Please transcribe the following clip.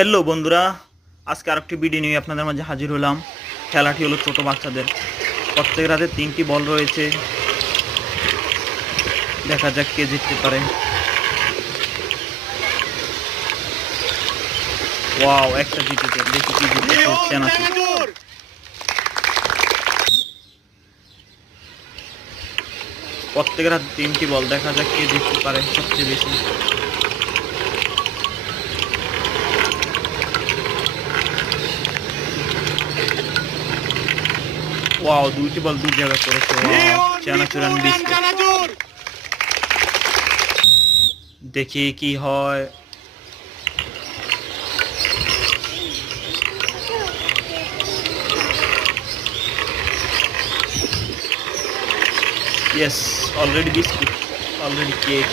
Hello বন্ধুরা, আজকে আরেকটি ভিডিও নিয়ে আপনাদের মাঝে হাজির হলাম। খেলাটি হলো ছোট বাচ্চাদের। প্রত্যেকের হাতে 3টি বল রয়েছে। দেখা যাক কে জিততে পারে। ওয়াও, একটা জিতেছে। দেখি কি জিতেছে। চানাচুর। প্রত্যেকের হাতে 3টি বল। দেখা যাক কে জিততে পারে সবচেয়ে বেশি। ওয়াও, 2টি বল 2 জায়গায় করেছে। ওয়াও, চানাচুর এন্ড বিস্কুট। দেখি কি হয়। Yes, already biscuit, already cake.